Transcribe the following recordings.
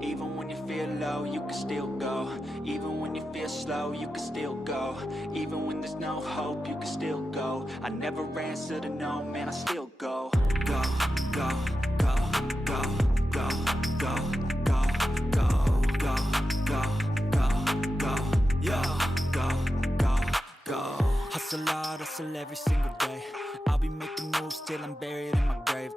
Even when you feel low, you can still go. Even when you feel slow, you can still go. Even when there's no hope, you can still go. I never answer to no, man, I still go. Go, go, go, go, go, go, go, go, go, go, go, go, yo, go, go, go. Hustle hard, hustle every single day. I'll be making moves till I'm buried in my grave.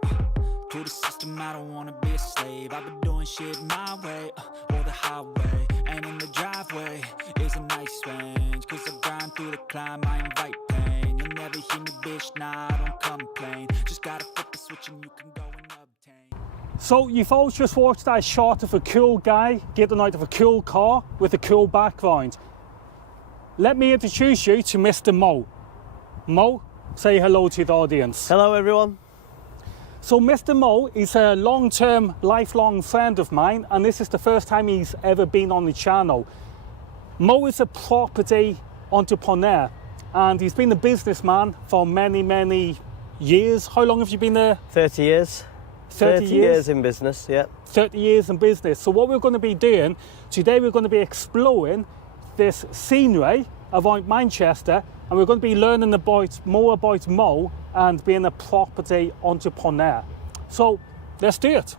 To the system, I don't wanna be a slave. I've been doing shit my way, or the highway. And in the driveway is a nice range. Cause I grind through the climb, I invite pain. You'll never hear me, bitch, nah, I don't complain. Just gotta flip the switch and you can go and obtain. So you've all just watched that shot of a cool guy getting out of a cool car with a cool background. Let me introduce you to Mr. Mo. Mo, say hello to the audience. Hello everyone. So Mr. Mo is a long-term, lifelong friend of mine, and this is the first time he's ever been on the channel. Mo is a property entrepreneur, and he's been a businessman for many, many years. How long have you been there? 30 years. 30 years in business, yeah. 30 years in business. So what we're going to be doing, today we're going to be exploring this scenery around Manchester, and we're going to be learning more about Mo and being a property entrepreneur. So let's do it.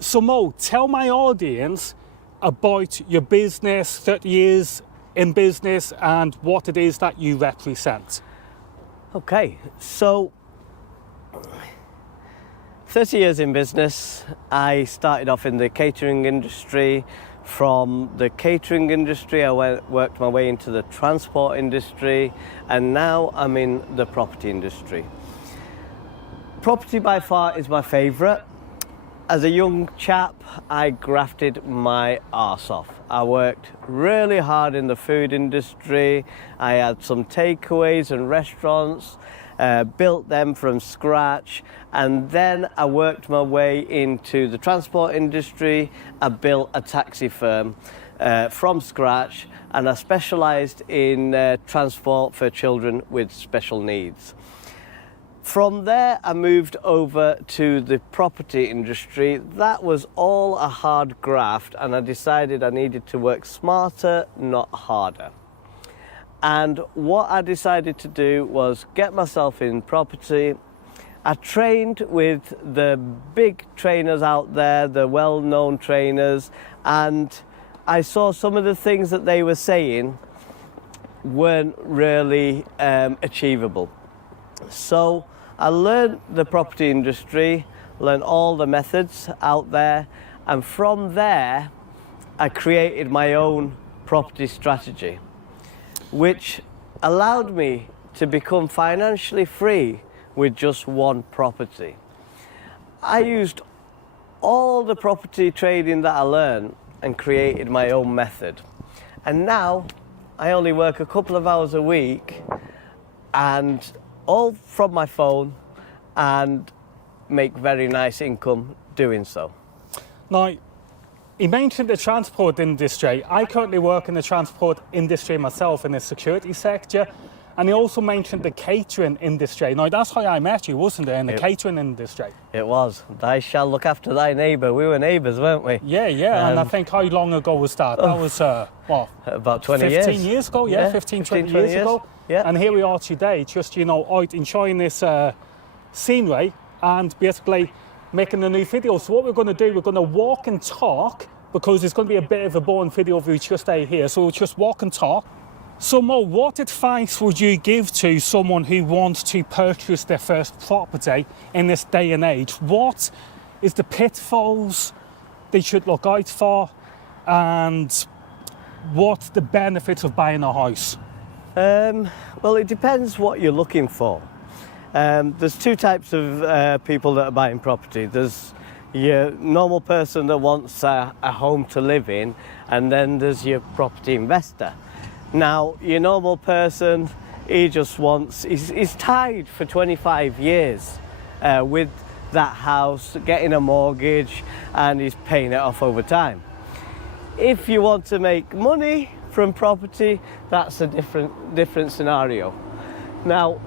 So Mo, tell my audience about your business, 30 years in business, and what it is that you represent. Okay, so 30 years in business. I started off in the catering industry. From the catering industry, I worked my way into the transport industry, and now I'm in the property industry. Property by far is my favourite. As a young chap, I grafted my arse off. I worked really hard in the food industry. I had some takeaways and restaurants, built them from scratch, and then I worked my way into the transport industry. I built a taxi firm from scratch, and I specialised in transport for children with special needs. From there, I moved over to the property industry. That was all a hard graft, and I decided I needed to work smarter, not harder. And what I decided to do was get myself in property. I trained with the big trainers out there, the well-known trainers, and I saw some of the things that they were saying weren't really achievable. So I learned the property industry, learned all the methods out there, and from there I created my own property strategy, which allowed me to become financially free with just one property. I used all the property trading that I learned and created my own method. And now I only work a couple of hours a week, and all from my phone, and make very nice income doing so. Now, you mentioned the transport industry. I currently work in the transport industry myself in the security sector, and he also mentioned the catering industry. Now, that's how I met you, wasn't it, in the catering industry? It was. Thou shalt look after thy neighbour. We were neighbours, weren't we? Yeah, and I think how long ago was that? That was, what? About 20 years. 15 years ago, yeah, 15, 20 years ago. Yeah. And here we are today, just, you know, out enjoying this scenery and basically making a new video. So what we're going to do, we're going to walk and talk, because it's going to be a bit of a boring video if we just stay here. So we'll just walk and talk. So Mo, what advice would you give to someone who wants to purchase their first property in this day and age? What is the pitfalls they should look out for, and what's the benefits of buying a house? Well, it depends what you're looking for. There's two types of people that are buying property. There's your normal person that wants a home to live in, and then there's your property investor. Now, your normal person, he just wants, he's tied for 25 years with that house, getting a mortgage, and he's paying it off over time. If you want to make money from property, that's a different scenario. Now,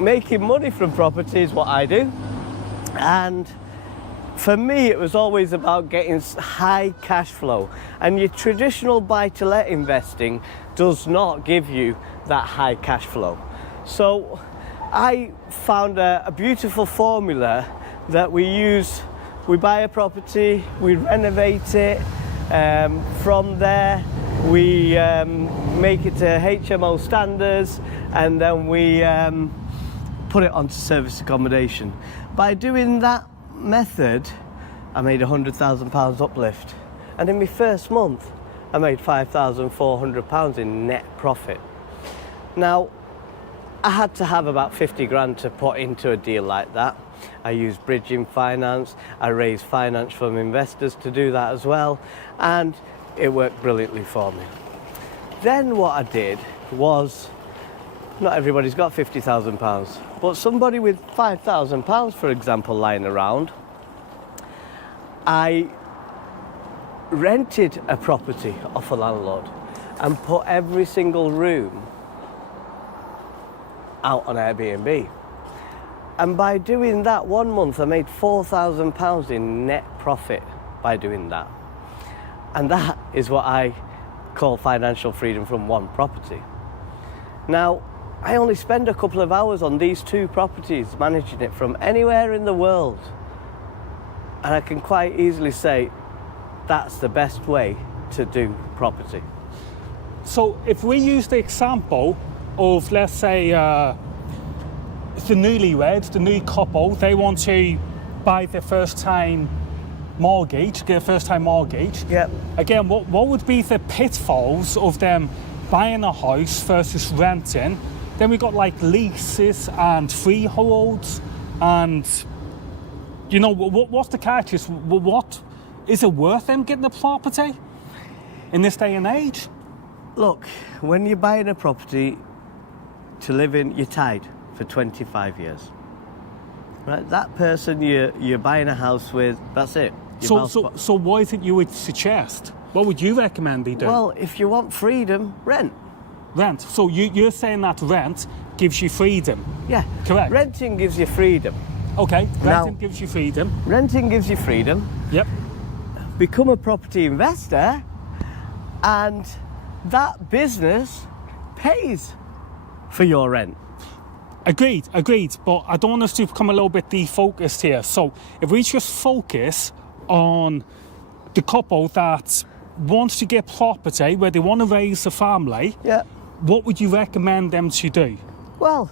making money from property is what I do, and for me, it was always about getting high cash flow, and your traditional buy-to-let investing does not give you that high cash flow. So I found a beautiful formula that we use. We buy a property, we renovate it, from there we make it to HMO standards, and then we put it onto service accommodation. By doing that method, I made £100,000 uplift, and in my first month I made £5,400 in net profit. Now, I had to have about 50 grand to put into a deal like that. I used bridging finance, I raised finance from investors to do that as well, and it worked brilliantly for me. Then what I did was, not everybody's got £50,000, but somebody with £5,000, for example, lying around, I rented a property off a landlord and put every single room out on Airbnb. And by doing that, 1 month I made £4,000 in net profit by doing that. And that is what I call financial freedom from one property. Now, I only spend a couple of hours on these 2 properties, managing it from anywhere in the world. And I can quite easily say that's the best way to do property. So if we use the example of, let's say, the newlyweds, the new couple, they want to buy their first time mortgage, get a first time mortgage. Yep. Again, what would be the pitfalls of them buying a house versus renting? Then we got like leases and freeholds, and you know, what's the catch? What is it worth them getting a property in this day and age? Look, when you're buying a property to live in, you're tied for 25 years. Right? That person you're buying a house with, that's it. So what is it you would suggest? What would you recommend they do? Well, if you want freedom, rent. Rent. So you're saying that rent gives you freedom? Yeah. Correct. Renting gives you freedom. Okay, renting Now, gives you freedom. Renting gives you freedom. Yep. Become a property investor, and that business pays for your rent. Agreed. But I don't want us to become a little bit defocused here. So if we just focus on the couple that wants to get property, where they want to raise a family, Yeah. what would you recommend them to do? Well,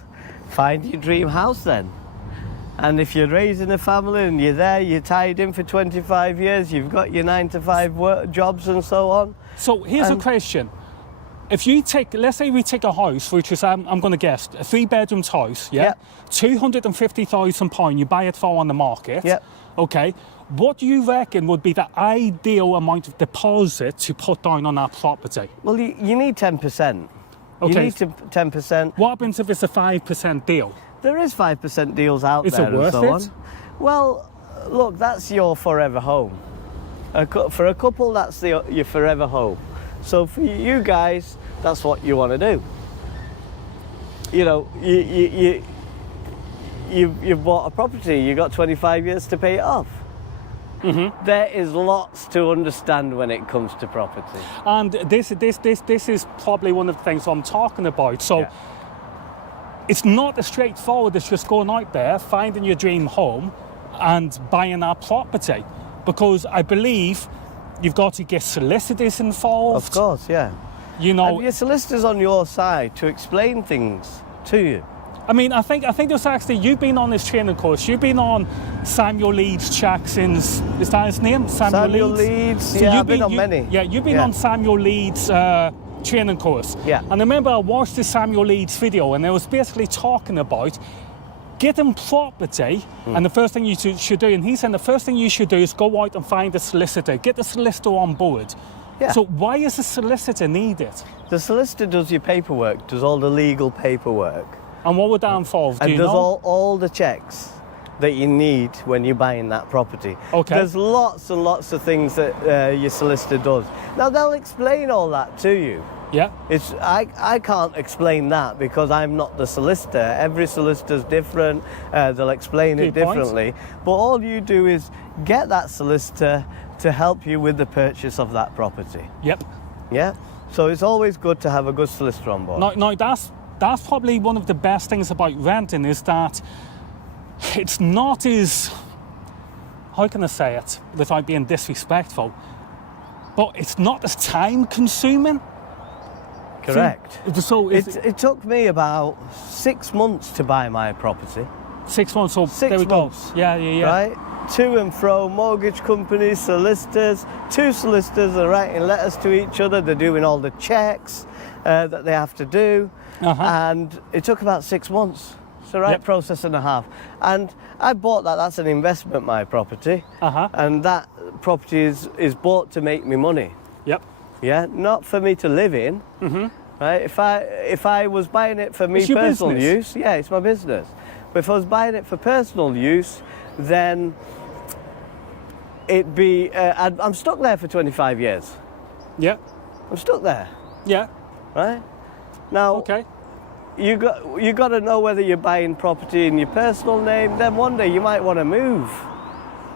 find your dream house then. And if you're raising a family and you're there, you're tied in for 25 years, you've got your 9-to-5 jobs and so on. So here's a question. If you take, let's say we take a house, which is, I'm going to guess, a 3-bedroom house, yeah? Yep. £250,000, you buy it for on the market. Yep. Okay. What do you reckon would be the ideal amount of deposit to put down on that property? Well, you need 10%. Okay. You need 10%. What happens if it's a 5% deal? There is 5% deals out Is there it worth and so it? on. Well, look, that's your forever home. For a couple, that's your forever home. So for you guys, that's what you want to do. You know, you've bought a property, you've got 25 years to pay it off. Mm-hmm. There is lots to understand when it comes to property. And this is probably one of the things I'm talking about. So Yeah. it's not as straightforward as just going out there, finding your dream home and buying that property. Because I believe you've got to get solicitors involved. Of course, yeah. You know, And your solicitor's on your side to explain things to you. I mean, I think there's actually, you've been on this training course. You've been on Samuel Leeds Jackson's, is that his name? Samuel Leeds, yeah, I've been on many. Yeah, you've been on Samuel Leeds' training course. Yeah. And I remember I watched the Samuel Leeds video, and it was basically talking about getting property, and the first thing you should do, and he said the first thing you should do is go out and find a solicitor, get the solicitor on board. Yeah. So why is a solicitor needed? The solicitor does your paperwork, does all the legal paperwork. And what would that involve? Do And you does know? all the checks that you need when you're buying that property. Okay. There's lots and lots of things that your solicitor does. Now, they'll explain all that to you. Yeah. I can't explain that because I'm not the solicitor. Every solicitor's different. They'll explain it Good point. differently. But all you do is get that solicitor to help you with the purchase of that property. Yep. Yeah. So it's always good to have a good solicitor on board. Now that's probably one of the best things about renting is that it's not as, how can I say it without being disrespectful, but it's not as time consuming. Correct. So It took me about 6 months to buy my property. 6 months, so 6 there we months. go. Yeah. Right? To and fro, mortgage companies, solicitors. 2 solicitors are writing letters to each other. They're doing all the checks that they have to do. And it took about 6 months. It's the right process and a half. And I bought that. That's an investment, my property. And that property is bought to make me money. Yep. Yeah, not for me to live in. Right? If I was buying it for me It's your personal business. use, yeah, it's my business. But if I was buying it for personal use, then it'd be. I'm stuck there for 25 years. Yeah. I'm stuck there, Yeah. right? Now, Okay. you got to know whether you're buying property in your personal name. Then one day you might want to move,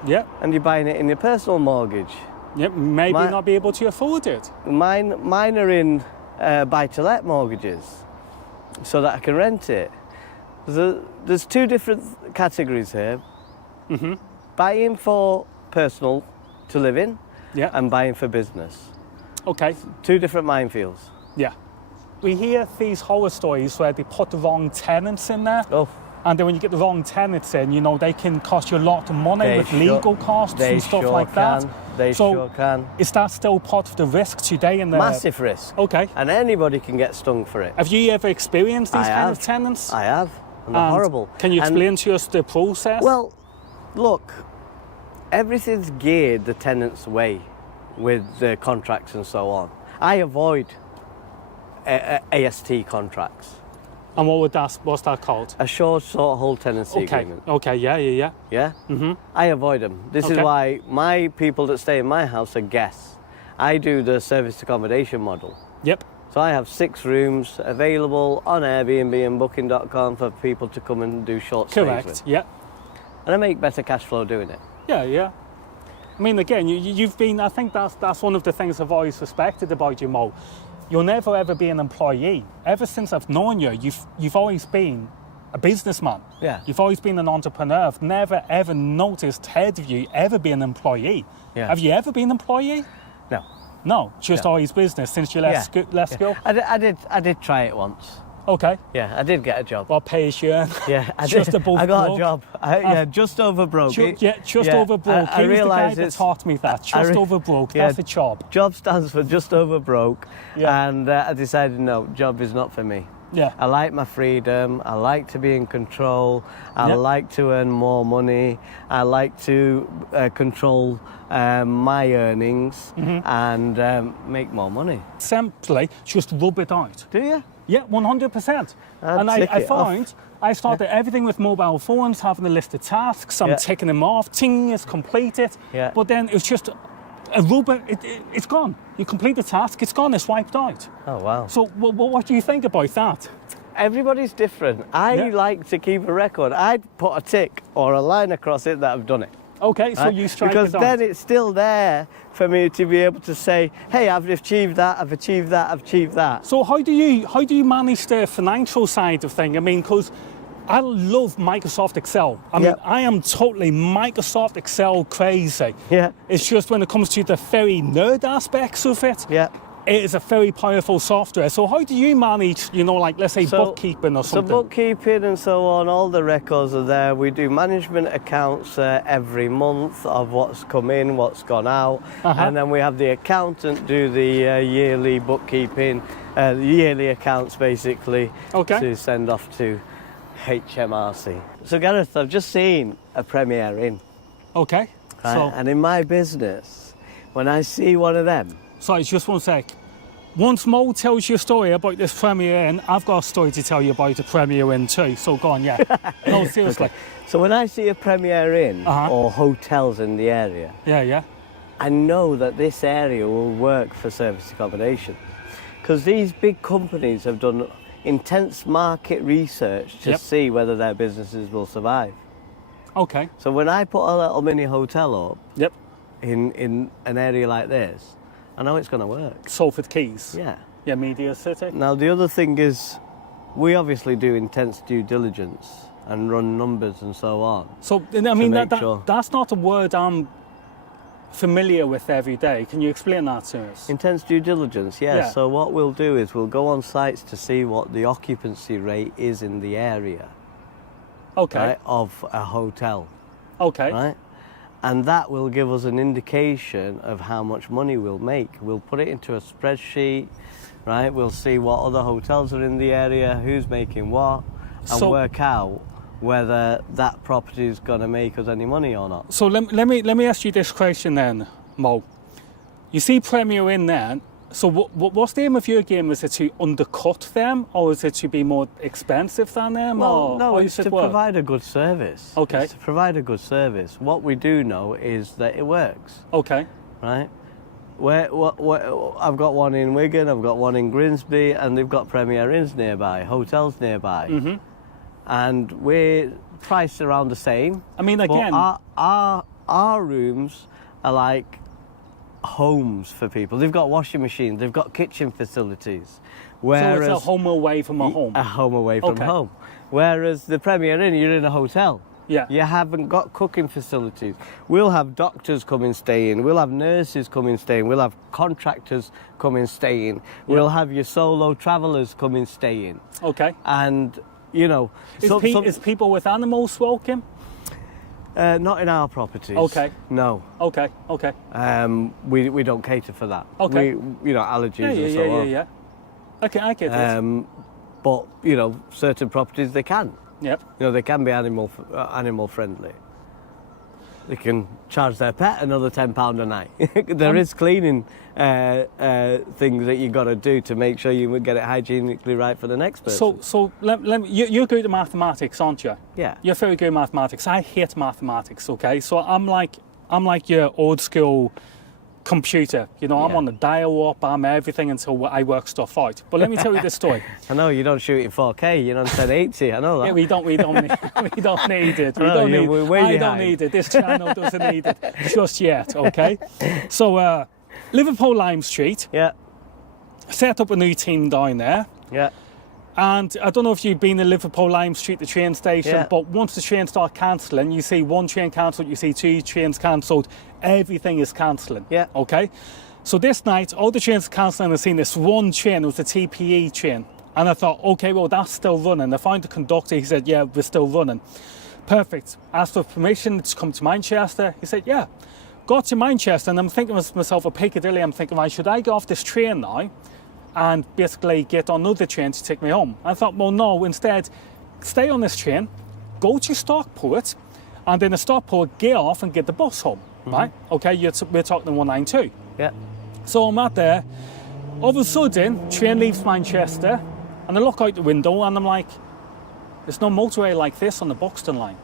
Yeah. and you're buying it in your personal mortgage. Yep. Maybe My- not be able to afford it. Mine are in buy-to-let mortgages, so that I can rent it. There's 2 different categories here. Buying for personal to live in, Yeah. and buying for business. Okay. 2 different minefields. Yeah. We hear these horror stories where they put the wrong tenants in there. Oh, And then when you get the wrong tenants in, you know, they can cost you a lot of money They with sure- legal costs they and stuff sure like that. can. They so sure can. Is that still part of the risk today in the Massive risk. Okay. And anybody can get stung for it. Have you ever experienced these I kind have. of tenants? I have. And they're And horrible. Can you And- explain to us the process? Well, look, everything's geared the tenant's way with the contracts and so on. I avoid AST contracts. and what's that called? Assured sort of hold tenancy Okay. agreement. Okay. Yeah. Yeah? I avoid them. This is Okay. why my people that stay in my house are guests. I do the service accommodation model. Yep. So I have 6 rooms available on Airbnb and Booking.com for people to come and do short stays Correct. with. Yeah. And I make better cash flow doing it. Yeah. I mean, again, you've been. I think that's one of the things I've always respected about you, Mo. You'll never ever be an employee. Ever since I've known you, you've always been a businessman. Yeah. You've always been an entrepreneur. I've never ever noticed heard of you ever be an employee. Yeah. Have you ever been an employee? No. No, just No. always business since you left school. I did try it once. Okay. Yeah, I did get a job. Well, pay as you earn. Yeah, I Just did. above I got broke. a job. Just over broke. Just over broke. I He was the guy realise that taught me that. Just over broke. yeah. That's a job. Job stands for just over broke. Yeah. And I decided, no, job is not for me. Yeah. I like my freedom. I like to be in control. I Yep. like to earn more money. I like to control my earnings and make more money. Simply just rub it out. Do you? Yeah, 100%. I'd And tick I it off. found I started everything with mobile phones, having a list of tasks. I'm Yeah. ticking them off. Ting is completed. Yeah. But then it's just a rubber. It's gone. You complete the task. It's gone. It's wiped out. Oh, wow. So what do you think about that? Everybody's different. I Yeah. like to keep a record. I'd put a tick or a line across it that I've done it. Okay, so right? you strike Because it out. then it's still there for me to be able to say, hey, I've achieved that, I've achieved that, I've achieved that. So how do you manage the financial side of things? I mean, because I love Microsoft Excel. I mean, Yeah. I am totally Microsoft Excel crazy. Yeah. It's just when it comes to the very nerd aspects of it, Yeah. it is a very powerful software. So how do you manage, like, let's say bookkeeping or So something? bookkeeping and so on, all the records are there. We do management accounts every month of what's come in, what's gone out. And then we have the accountant do the yearly bookkeeping, yearly accounts basically, Okay. to send off to HMRC. So Gareth, I've just seen a Premier Inn. Okay. Right? So, And in my business, when I see one of them, sorry, just one sec. Once Mo tells you a story about this Premier Inn, I've got a story to tell you about the Premier Inn too. So go on, yeah. No, seriously. so when I see a Premier Inn or hotels in the area, Yeah. I know that this area will work for service accommodation. Because these big companies have done intense market research to see whether their businesses will survive. Okay. So when I put a little mini hotel up Yep. in an area like this, I know it's going to work. Salford Keys. Yeah. Yeah, Media City. Now the other thing is, we obviously do intense due diligence and run numbers and so on. So, I mean, sure. that's not a word I'm familiar with every day. Can you explain that to us? Intense due diligence, yeah. Yeah. So what we'll do is we'll go on sites to see what the occupancy rate is in the area, Okay. right, of a hotel, Okay. right? And that will give us an indication of how much money we'll make. We'll put it into a spreadsheet, right? We'll see what other hotels are in the area, who's making what, and work out whether that property is going to make us any money or not. So let me ask you this question then, Mo. You see Premier in there. So what's the aim of your game? Is it to undercut them, or is it to be more expensive than them? Well, or no, how it's does it to work? provide a good service. Okay. It's to provide a good service. What we do know is that it works, Okay. right? I've got one in Wigan, I've got one in Grimsby, and they've got Premier Inns nearby, hotels nearby. Mm-hmm. And we're priced around the same. I mean, again, but our rooms are like homes for people. They've got washing machines, they've got kitchen facilities. Whereas so it's a home away from a home. A home away from home. Whereas the Premier Inn, you're in a hotel. Yeah. You haven't got cooking facilities. We'll have doctors come and stay in. We'll have nurses come and stay in. We'll have contractors come and stay in. We'll have your solo travellers come and stay in. Okay. And, you know... Is people with animals welcome? Not in our properties. Okay. No. Okay. Okay. We don't cater for that. Okay. Allergies and so on. Yeah. Okay, I get it. But, certain properties they can. Yep. They can be animal friendly. They can charge their pet another £10 a night. There is cleaning things that you've got to do to make sure you get it hygienically right for the next person. So you're good at mathematics, aren't you? Yeah. You're very good at mathematics. I hate mathematics. Okay, so I'm like your old school computer. I'm on the dial-up. I'm everything until I work stuff out. But let me tell you this story. I know you don't shoot in 4K. You're on 1080. I know that. Yeah, we don't need it. We don't need it. I don't need it. This channel doesn't need it just yet. Okay. So Liverpool Lime Street. Yeah. Set up a new team down there. Yeah. And I don't know if you've been in Liverpool Lime Street, the train station, but once the trains start cancelling, you see one train cancelled, you see two trains cancelled, everything is cancelling. Yeah. Okay? So this night, all the trains are cancelling, I've seen this one train, it was a TPE train. And I thought, okay, well, that's still running. I found the conductor, he said, yeah, we're still running. Perfect. Asked for permission to come to Manchester. He said, yeah. Got to Manchester, and I'm thinking to myself, at Piccadilly, I'm thinking, right, should I get off this train now and basically get on another train to take me home? I thought, well, no, instead, stay on this train, go to Stockport, and then at Stockport, get off and get the bus home, right? Okay, we're talking 192. Yeah. So I'm out there, all of a sudden, train leaves Manchester, and I look out the window, and I'm like, there's no motorway like this on the Buxton line.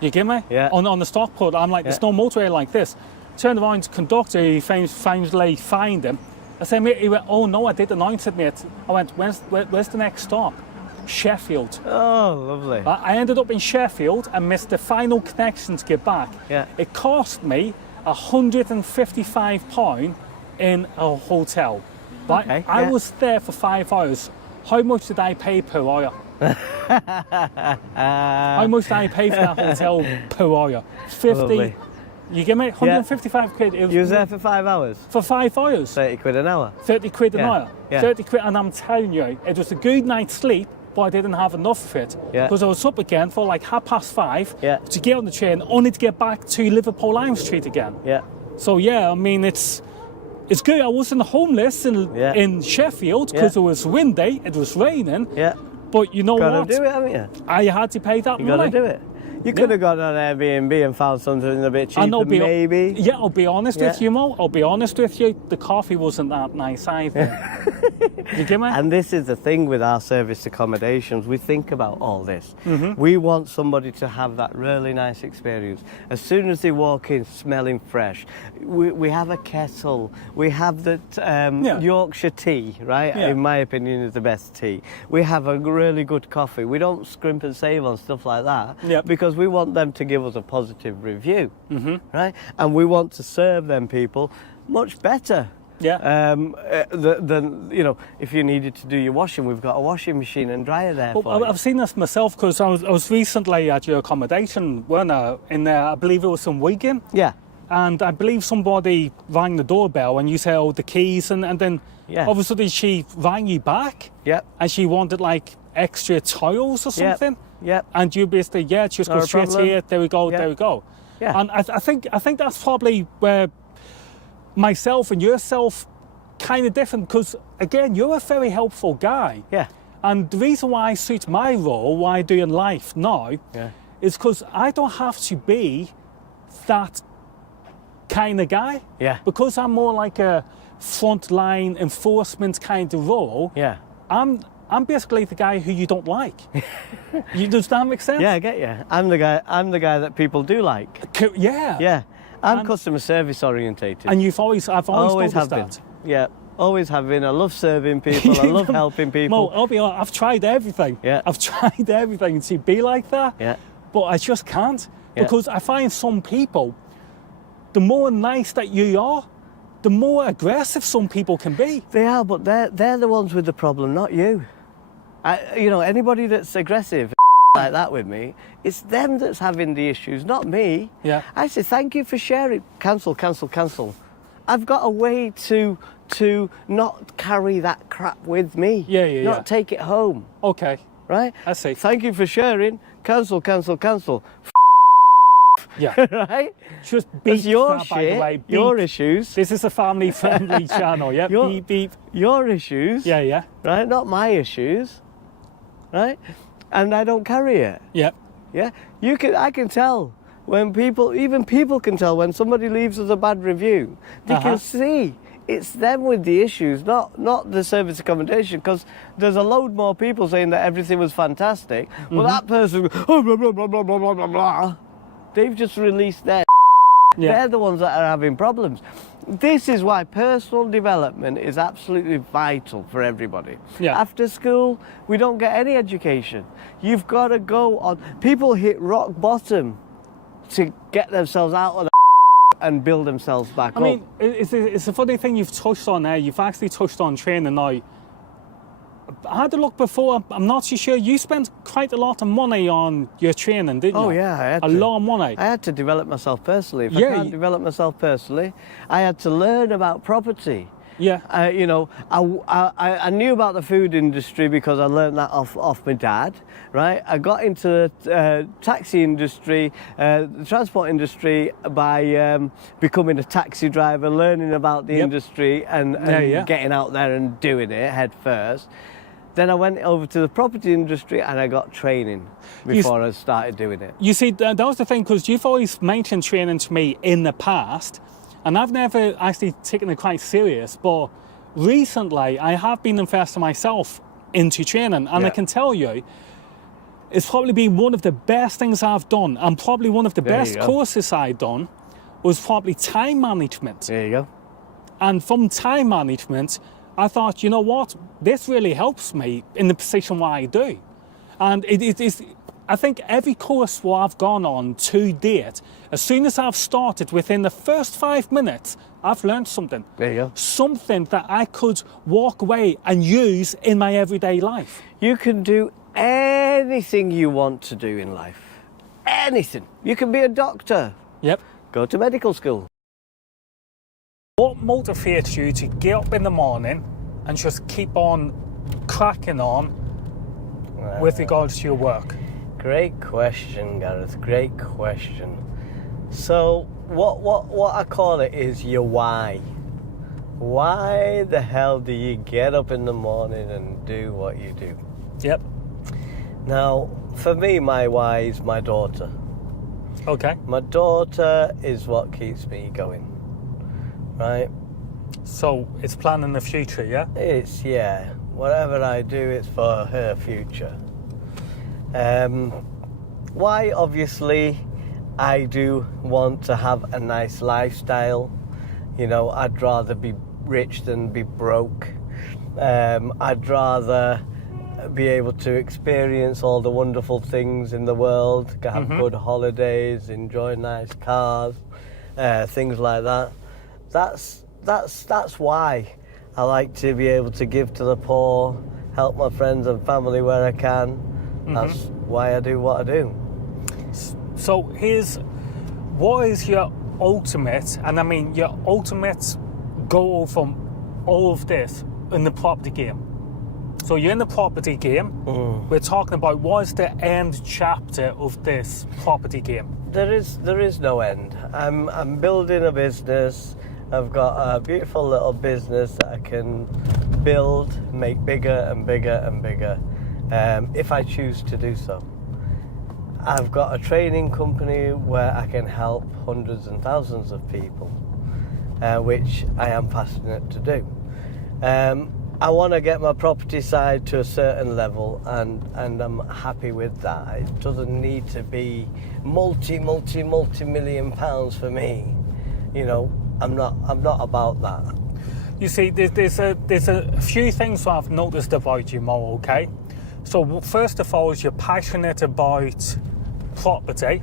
You get me? Yeah. On the Stockport, I'm like, there's no motorway like this. Turned around to conductor, he finally find him. I said, mate, he went, oh no, I did announce it, mate. I went, where's the next stop? Sheffield. Oh, lovely. I ended up in Sheffield and missed the final connection to get back. Yeah. It cost me £155 in a hotel. Right? Okay, I was there for 5 hours. How much did I pay per hour? How much did I pay for that hotel per hour? 50. Lovely. You give me 155 quid. You was there for 5 hours? For 5 hours. 30 quid an hour? 30 quid an hour. Yeah. 30 quid, and I'm telling you, it was a good night's sleep, but I didn't have enough of it. Yeah. Because I was up again for like 5:30 to get on the train, only to get back to Liverpool Lime Street again. Yeah. So yeah, I mean, it's good. I wasn't homeless in Sheffield because it was windy, it was raining. Yeah. But you know what? Got to do it, haven't you? I had to pay that money. You got to do it. You could have gone on Airbnb and found something a bit cheaper, maybe. Yeah, I'll be honest with you, Mo. I'll be honest with you. The coffee wasn't that nice either. You get me? And this is the thing with our service accommodations. We think about all this. We want somebody to have that really nice experience. As soon as they walk in smelling fresh, we have a kettle, we have the Yorkshire tea, right? Yeah. In my opinion, is the best tea. We have a really good coffee. We don't scrimp and save on stuff like that because we want them to give us a positive review, right? And we want to serve them people much better. Yeah. Than if you needed to do your washing, we've got a washing machine and dryer there for you. I've seen this myself because I was recently at your accommodation, weren't I? In I believe it was in Wigan. Yeah. And I believe somebody rang the doorbell and you said, oh, the keys, and then all of a sudden she rang you back. Yep. And she wanted like extra tiles or something. Yep. And you basically, just go straight here, there we go, there we go. Yeah. And I think that's probably where myself and yourself kind of different, because again, you're a very helpful guy. Yeah. And the reason why I suit my role, why I do in life now, is because I don't have to be that kind of guy. Yeah. Because I'm more like a frontline enforcement kind of role. Yeah. I'm basically the guy who you don't like. Does that make sense? Yeah, I get you. I'm the guy that people do like. Yeah. Yeah. I'm customer service orientated. And I've always noticed that. Yeah, always have been. I love serving people. I love helping people. Mo, I'll be honest, I've tried everything. Yeah. I've tried everything to be like that. Yeah. But I just can't. Yeah. Because I find some people, the more nice that you are, the more aggressive some people can be. They are, but they're the ones with the problem, not you. Anybody that's aggressive like that with me, it's them that's having the issues, not me. Yeah. I say, thank you for sharing. Cancel, cancel, cancel. I've got a way to not carry that crap with me. Not take it home. Okay. Right? I see. Thank you for sharing. Cancel, cancel, cancel. Yeah. Right? Just beep It's your that, shit, by the way. Beep. your issues. This is a family-friendly channel, yeah? Beep, beep. Your issues. Yeah. Right? Not my issues. Right? And I don't carry it. Yeah. Yeah? I can tell when people can tell when somebody leaves us a bad review. They can see it's them with the issues, not the service accommodation, because there's a load more people saying that everything was fantastic. Well, that person, oh, blah, blah, blah, blah, blah, blah, blah. They've just released their They're the ones that are having problems. This is why personal development is absolutely vital for everybody. Yeah. After school, we don't get any education. You've got to go on. People hit rock bottom to get themselves out of the and build themselves back up. I mean, it's a funny thing you've touched on there. You've actually touched on training now. I had a look before. I'm not too sure. You spent quite a lot of money on your training, didn't you? Oh yeah, I had a lot of money. I had to develop myself personally. If I can't develop myself personally, I had to learn about property. Yeah. I knew about the food industry because I learned that off my dad, right? I got into the taxi industry, the transport industry by becoming a taxi driver, learning about the industry and getting out there and doing it head first. Then I went over to the property industry and I got training before I started doing it. You see, that was the thing, because you've always mentioned training to me in the past, and I've never actually taken it quite serious, but recently I have been investing myself into training, and I can tell you, it's probably been one of the best things I've done, and probably one of the best courses I've done was probably time management. There you go. And from time management, I thought, you know what, this really helps me in the position what I do. And it is, I think every course what I've gone on to date, as soon as I've started, within the first 5 minutes, I've learned something. There you go. Something that I could walk away and use in my everyday life. You can do anything you want to do in life. Anything. You can be a doctor. Yep. Go to medical school. What motivates you to get up in the morning and just keep on cracking on with regards to your work? Great question, Gareth. Great question. So what I call it is your why. Why the hell do you get up in the morning and do what you do? Yep. Now, for me, my why is my daughter. Okay. My daughter is what keeps me going, right? So it's planning the future, yeah? It's, yeah, whatever I do, it's for her future. Why? Obviously, I do want to have a nice lifestyle. You know, I'd rather be rich than be broke. I'd rather be able to experience all the wonderful things in the world, have good holidays, enjoy nice cars, things like that. That's why I like to be able to give to the poor, help my friends and family where I can. That's why I do what I do. So what is your ultimate, and I mean your ultimate goal from all of this in the property game? So you're in the property game. We're talking about what is the end chapter of this property game? There is no end. I'm building a business. I've got a beautiful little business that I can build, make bigger and bigger and bigger, if I choose to do so. I've got a training company where I can help hundreds and thousands of people, which I am passionate to do. I want to get my property side to a certain level, and I'm happy with that. It doesn't need to be multi-million pounds for me. You know, I'm not about that. You see, there's a few things I've noticed about you, Mo, okay? So first of all, is you're passionate about property.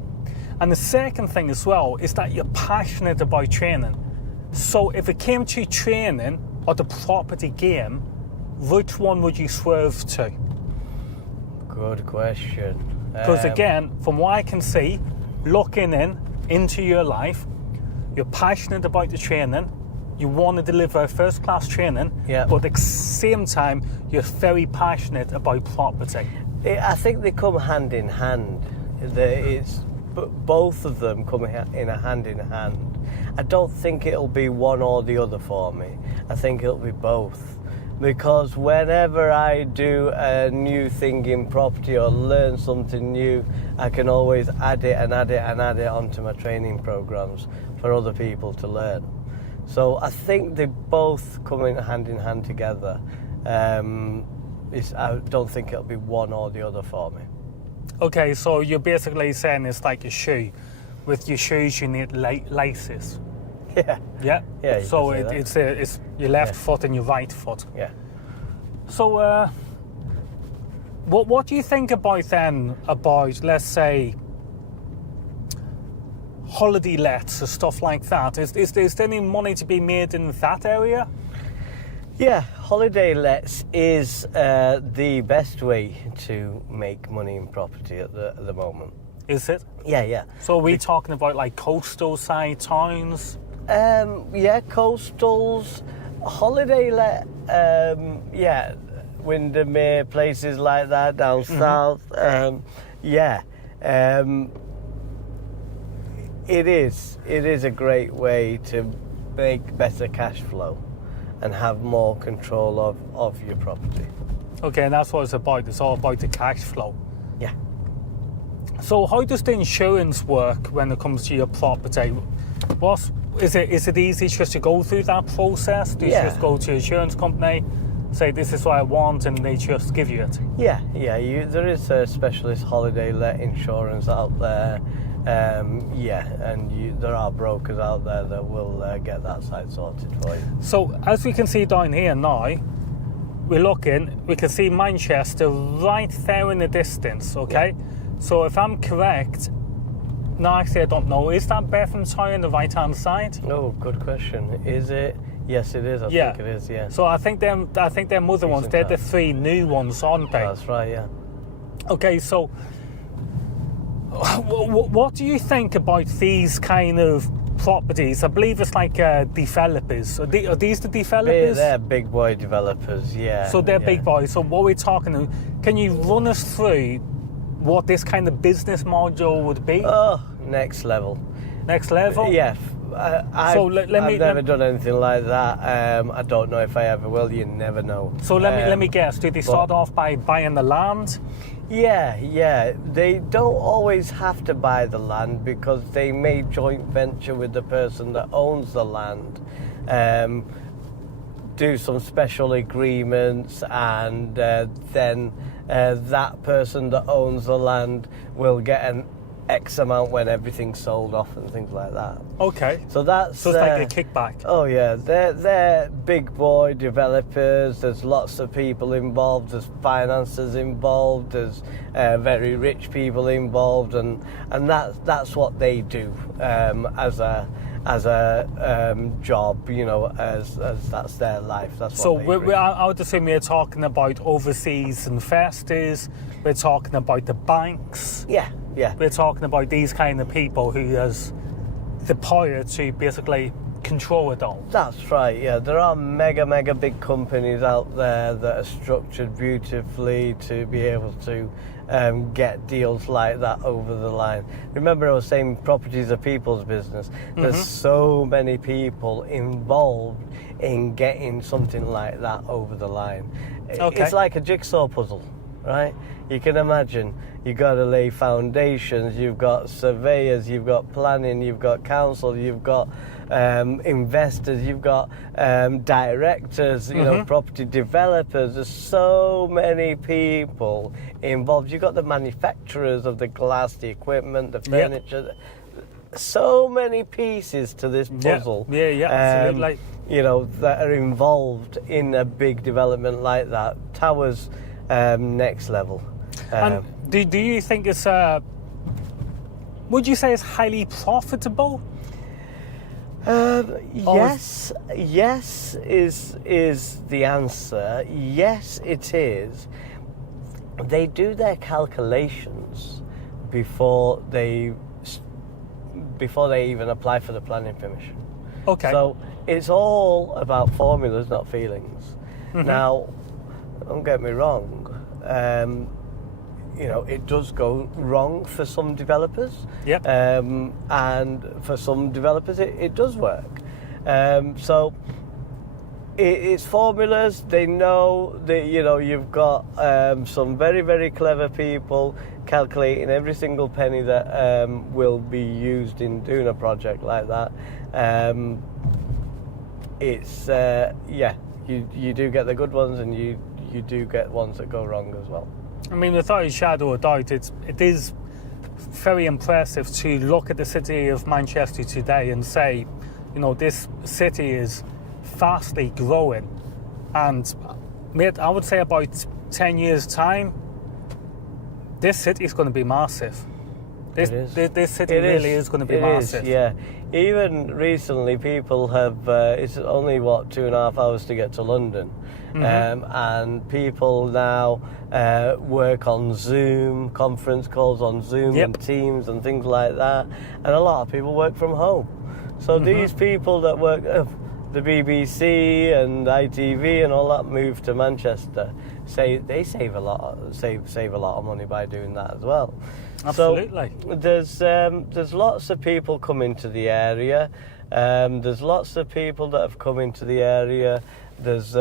And the second thing as well is that you're passionate about training. So if it came to training or the property game, which one would you swerve to? Good question. Because again, from what I can see, looking into your life, you're passionate about the training, you want to deliver first-class training, but at the same time, you're very passionate about property. I think they come hand in hand. Both of them come in a hand in hand. I don't think it'll be one or the other for me. I think it'll be both. Because whenever I do a new thing in property or learn something new, I can always add it onto my training programs for other people to learn. So I think they both come in hand together. I don't think it'll be one or the other for me. Okay, so you're basically saying it's like a shoe. With your shoes, you need laces. Yeah. Yeah. Yeah. So it's your left foot and your right foot. Yeah. So, what do you think about then about, let's say, holiday lets or stuff like that? Is there any money to be made in that area? Yeah, holiday lets is the best way to make money in property at the moment. Is it? Yeah. So are we talking about like coastal side towns? Yeah, coastals, holiday let, Windermere, places like that down south. It is a great way to make better cash flow and have more control of your property. Okay, and that's what it's about. It's all about the cash flow. Yeah. So how does the insurance work when it comes to your property? Is it easy just to go through that process? Do you just go to your insurance company, say this is what I want, and they just give you it? Yeah. There is a specialist holiday let insurance out there. There are brokers out there that will get that side sorted for you. So as we can see down here now, we can see Manchester right there in the distance, okay? Yeah. So if I'm correct, no, actually I don't know, is that Bethamtown on the right hand side? Oh, good question. Is it? Yes, it is. I think it is, yeah. So I think them other ones, they're the three new ones, aren't they? That's right, yeah. Okay, so what do you think about these kind of properties? I believe it's like developers. Are these the developers? They're big boy developers, yeah. So they're big boys. So what we're talking about, can you run us through what this kind of business model would be? Oh, next level. Next level? Yeah. I've never done anything like that. I don't know if I ever will. You never know. So let me guess. Do they start off by buying the land? Yeah. They don't always have to buy the land because they may joint venture with the person that owns the land. do some special agreements, and then that person that owns the land will get an X amount when everything's sold off and things like that. Okay. So that's So it's like a kickback. Oh yeah, they're big boy developers. There's lots of people involved. There's financiers involved. There's very rich people involved, and that's what they do as a job. You know, as that's their life. That's So what they I would assume we're talking about overseas investors. We're talking about the banks. Yeah. We're talking about these kind of people who has the power to basically control it all. That's right, yeah. There are mega big companies out there that are structured beautifully to be able to get deals like that over the line. Remember, I was saying properties are people's business. There's so many people involved in getting something like that over the line. Okay. It's like a jigsaw puzzle, right? You can imagine, you've got to lay foundations, you've got surveyors, you've got planning, you've got council, you've got investors, you've got directors, you know, property developers. There's so many people involved. You've got the manufacturers of the glass, the equipment, the furniture. So many pieces to this puzzle. Yeah, absolutely. You know, that are involved in a big development like that. Towers, next level. And do you think it's would you say it's highly profitable? Yes is the answer. Yes, it is. They do their calculations before they even apply for the planning permission. Okay. So it's all about formulas, not feelings. Now, don't get me wrong. You know, it does go wrong for some developers. Yep. And for some developers, it does work. So it's formulas. They know that, you know, you've got some very clever people calculating every single penny that will be used in doing a project like that. It's you do get the good ones, and you do get ones that go wrong as well. I mean, without a shadow of a doubt, it is very impressive to look at the city of Manchester today and say, you know, this city is fastly growing, and mate, I would say about 10 years' time, this city is going to be massive. This city really is going to be massive. Yeah. Even recently, people have. It's only 2.5 hours to get to London, and people now work on Zoom, conference calls on Zoom and Teams and things like that. And a lot of people work from home. So these people that work the BBC and ITV and all that move to Manchester. They save a lot of money by doing that as well. Absolutely. So there's lots of people coming to the area. There's lots of people that have come into the area. There's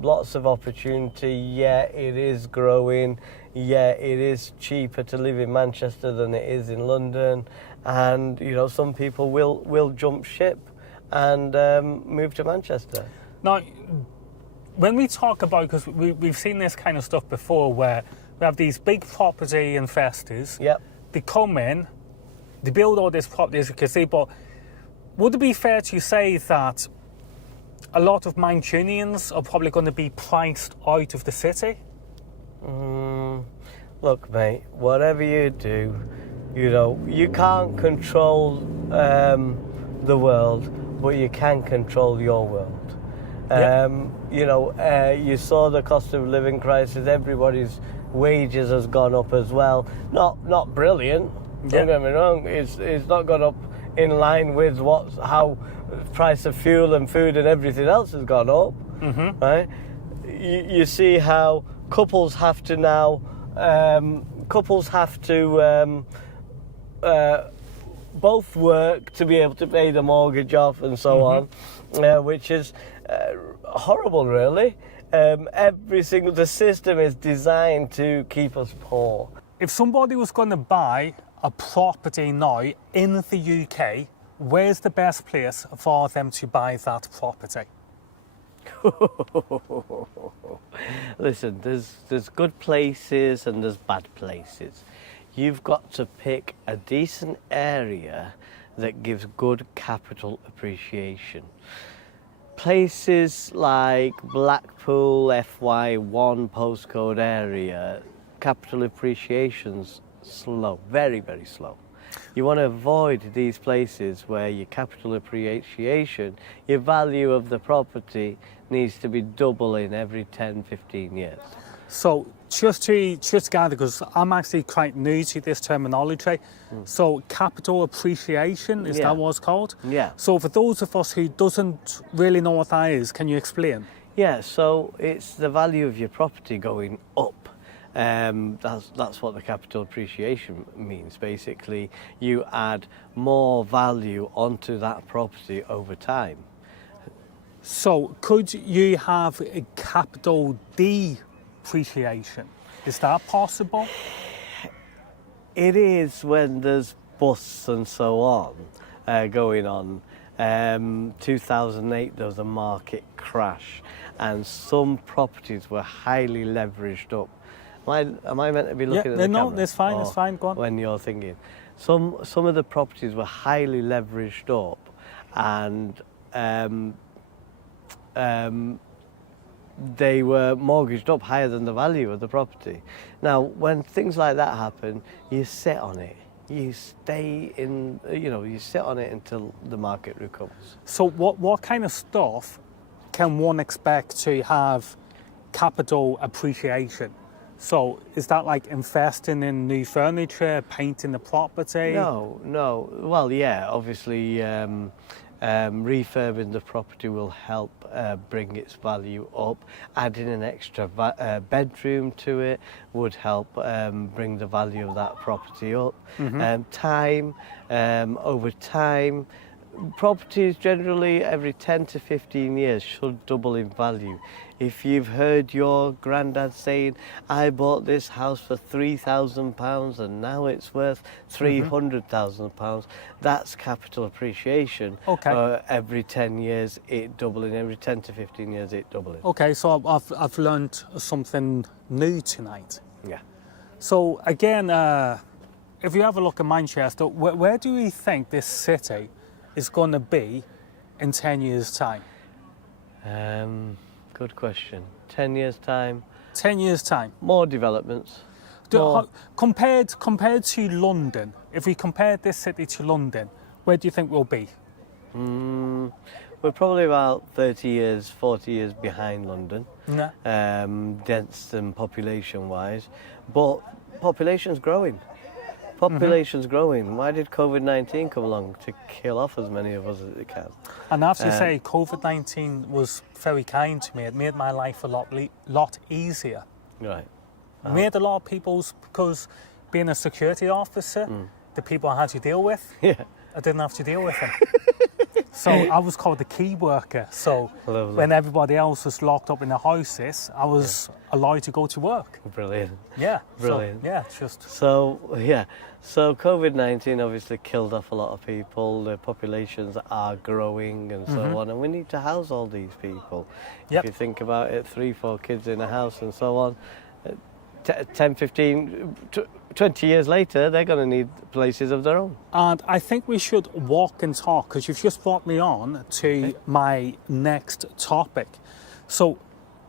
lots of opportunity. Yeah, it is growing. Yeah, it is cheaper to live in Manchester than it is in London. And you know, some people will jump ship and move to Manchester. Now, when we talk about, because we've seen this kind of stuff before, where we have these big property investors. Yep. They come in, they build all this property, as you can see, but would it be fair to say that a lot of Mancunians are probably going to be priced out of the city? Look, mate, whatever you do, you know, you can't control the world, but you can control your world. You know, you saw the cost of living crisis. Everybody's wages has gone up as well. Not brilliant. Don't get me wrong. It's not gone up in line with how price of fuel and food and everything else has gone up. Right? You see how couples have to now. Couples have to both work to be able to pay the mortgage off and so on, which is horrible, really. The system is designed to keep us poor. If somebody was going to buy a property now in the UK, where's the best place for them to buy that property? Listen, there's good places and there's bad places. You've got to pick a decent area that gives good capital appreciation. Places like Blackpool, FY1 postcode area, capital appreciation's slow, very, very slow. You want to avoid these places where your capital appreciation, your value of the property needs to be doubling every 10, 15 years. So just to gather, because I'm actually quite new to this terminology, so capital appreciation, is that what it's called? Yeah. So for those of us who doesn't really know what that is, can you explain? Yeah, so it's the value of your property going up. That's what the capital appreciation means. Basically, you add more value onto that property over time. So could you have a capital depreciation? Is that possible? It is when there's busts and so on going on. 2008 there was a market crash and some properties were highly leveraged up. Am I meant to be looking at the camera? No, that's fine, that's fine, go on. When you're thinking. Some of the properties were highly leveraged up and they were mortgaged up higher than the value of the property. Now, when things like that happen, you sit on it. You stay in, you sit on it until the market recovers. So what kind of stuff can one expect to have capital appreciation? So is that like investing in new furniture, painting the property? No. Well, yeah, obviously refurbing the property will help bring its value up. Adding an extra bedroom to it would help bring the value of that property up. Over time, properties generally every 10 to 15 years should double in value. If you've heard your granddad saying, I bought this house for £3,000 and now it's worth £300,000, that's capital appreciation. Okay. Every 10 years it doubling, every 10 to 15 years it doubling. Okay, so I've learned something new tonight. Yeah. So again, if you have a look at Manchester, where do you think this city is going to be in 10 years' time? Good question. 10 years' time. 10 years' time. More developments. Compared to London, if we compare this city to London, where do you think we'll be? We're probably about 30 years, 40 years behind London, dense and population-wise, but population's growing. Population's growing. Why did COVID-19 come along? To kill off as many of us as it can. And I have to say, COVID-19 was very kind to me. It made my life a lot easier. Right. It made a lot of people's, because being a security officer, the people I had to deal with, I didn't have to deal with them. So I was called the key worker. So Lovely. When everybody else was locked up in their houses, I was allowed to go to work. Brilliant. Yeah. Brilliant. So COVID-19 obviously killed off a lot of people. The populations are growing and so on, and we need to house all these people. If you think about it, 3-4 kids in a house and so on, 10, 15, 20 years later, they're going to need places of their own. And I think we should walk and talk, because you've just brought me on to my next topic. So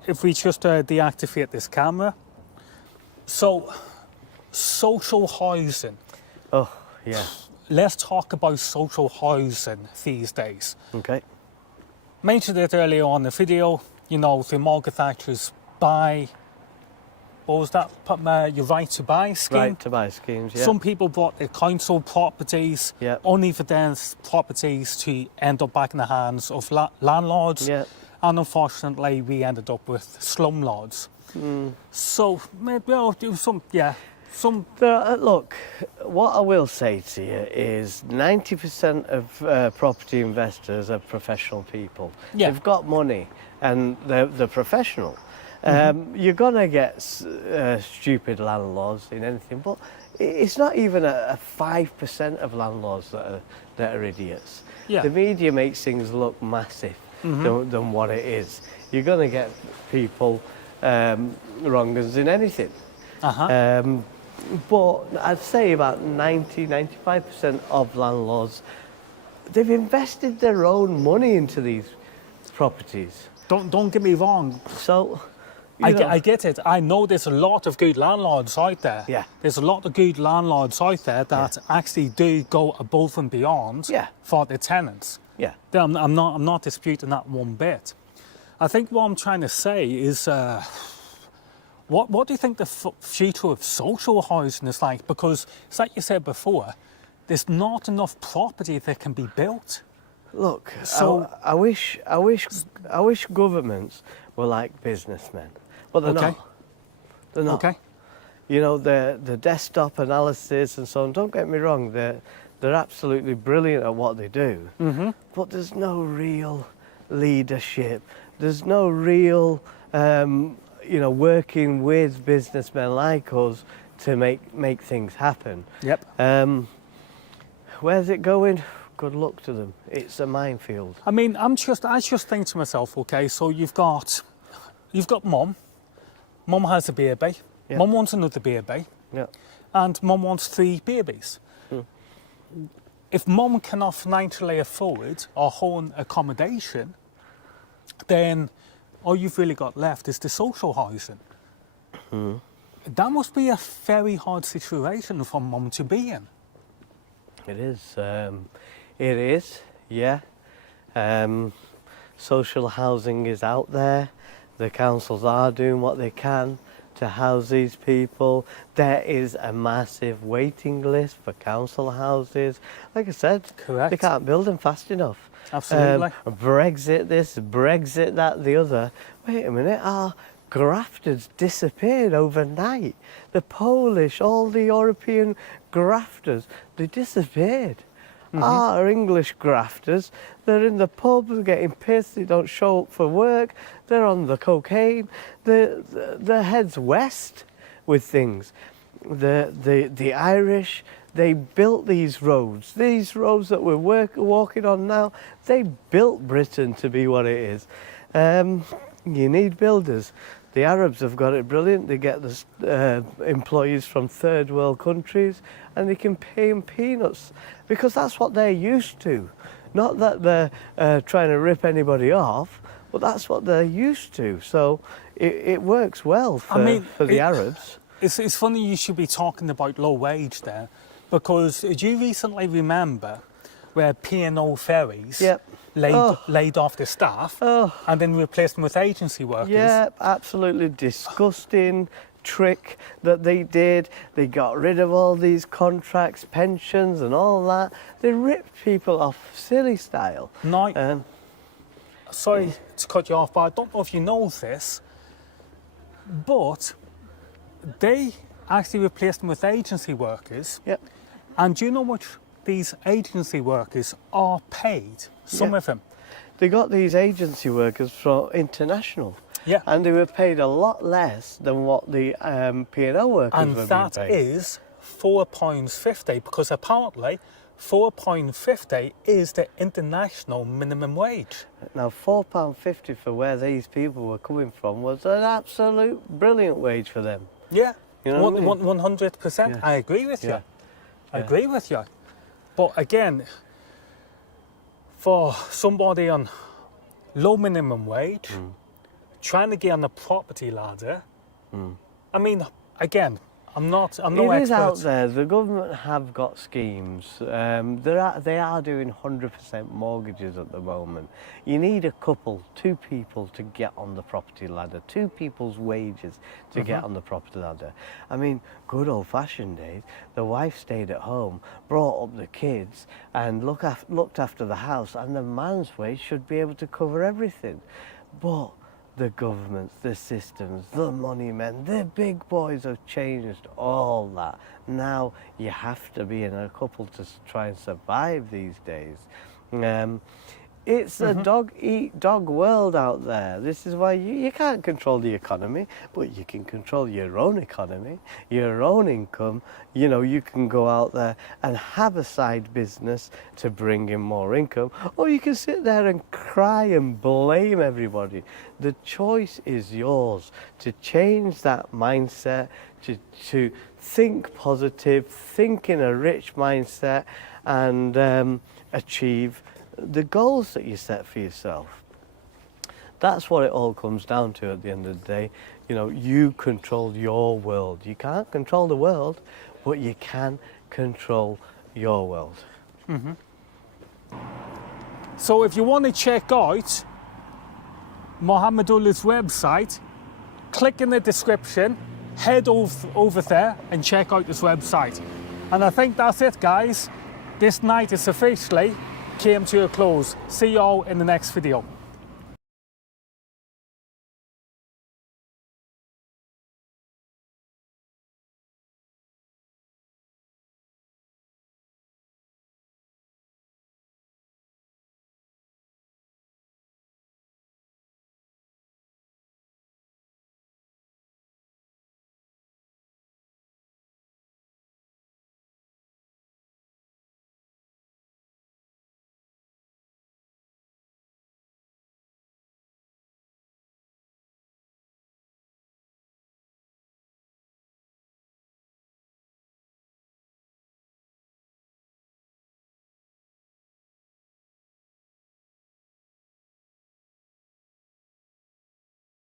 if we just deactivate this camera. So, social housing. Oh, yeah. Let's talk about social housing these days. Okay. Mentioned it earlier on in the video, the manufacturers buy, what was that? Your right to buy scheme? Right to buy schemes, yeah. Some people bought their council properties, only for their properties to end up back in the hands of landlords. Yeah. And unfortunately, we ended up with slumlords. So maybe I'll do some. Look, what I will say to you is 90% of property investors are professional people. Yeah. They've got money and they're professional. You're going to get stupid landlords in anything, but it's not even a 5% of landlords that are idiots. Yeah. The media makes things look massive than what it is. you're going to get people wrong us in anything. But I'd say about 95% of landlords, they've invested their own money into these properties. Don't get me wrong. So, I get it. I know there's a lot of good landlords out there. Yeah. There's a lot of good landlords out there that actually do go above and beyond for their tenants. Yeah. I'm not disputing that one bit. I think what I'm trying to say is, what do you think the future of social housing is like? Because, it's like you said before, there's not enough property that can be built. Look, so I wish governments were like businessmen, but they're not. They're not. Okay. You know, the desktop analysis and so on. Don't get me wrong; they're absolutely brilliant at what they do. Mm-hmm. But there's no real leadership. There's no real, working with businessmen like us to make things happen. Yep. Where's it going? Good luck to them. It's a minefield. I mean, I just think to myself, okay, so you've got mum. Mum has a baby. Yeah. Mum wants another baby. Yeah. And mum wants 3 babies. If mum cannot financially afford our own accommodation, then all you've really got left is the social housing. That must be a very hard situation for mum to be in. It is. It is, yeah. Social housing is out there. The councils are doing what they can to house these people. There is a massive waiting list for council houses. Like I said, Correct. They can't build them fast enough. Absolutely. Brexit this, Brexit that, the other. Wait a minute, our grafters disappeared overnight. The Polish, all the European grafters, they disappeared. Our English grafters, they're in the pub, they're getting pissed, they don't show up for work, they're on the cocaine, their heads west with things. The Irish, they built these roads that we're walking on now, they built Britain to be what it is. You need builders. The Arabs have got it brilliant. They get the employees from third world countries and they can pay them peanuts because that's what they're used to. Not that they're trying to rip anybody off, but that's what they're used to. So it works well for the Arabs. It's funny you should be talking about low wage there, because do you recently remember where P&O ferries laid off the staff and then replaced them with agency workers? Yeah, absolutely disgusting trick that they did. They got rid of all these contracts, pensions and all that. They ripped people off silly style. Sorry to cut you off, but I don't know if you know this, but they actually replaced them with agency workers. Yep. And do you know what these agency workers are paid? Some of them. They got these agency workers from international. Yeah. And they were paid a lot less than what the P&O workers and were that being paid. is £4.50, because apparently £4.50 is the international minimum wage. Now, £4.50 for where these people were coming from was an absolute brilliant wage for them. Yeah, you know what I mean? 100%. Yeah. I agree with you. Yeah. I agree with you. But again, for somebody on low minimum wage, trying to get on the property ladder, I mean, again, I'm no expert. It is out there. The government have got schemes. They are doing 100% mortgages at the moment. You need two people to get on the property ladder, 2 people's wages to get on the property ladder. I mean, good old-fashioned days, the wife stayed at home, brought up the kids and looked after the house, and the man's wage should be able to cover everything. But the governments, the systems, the money men, the big boys have changed all that. Now you have to be in a couple to try and survive these days. It's a dog-eat-dog world out there. This is why you can't control the economy, but you can control your own economy, your own income. You know, you can go out there and have a side business to bring in more income, or you can sit there and cry and blame everybody. The choice is yours to change that mindset, to think positive, think in a rich mindset, and achieve the goals that you set for yourself. That's what it all comes down to at the end of the day. You know, you control your world. You can't control the world, but you can control your world. So if you want to check out Mohammed Ullah's website, click in the description, head over there and check out this website. And I think that's it, guys. This night is officially came to a close. See you all in the next video.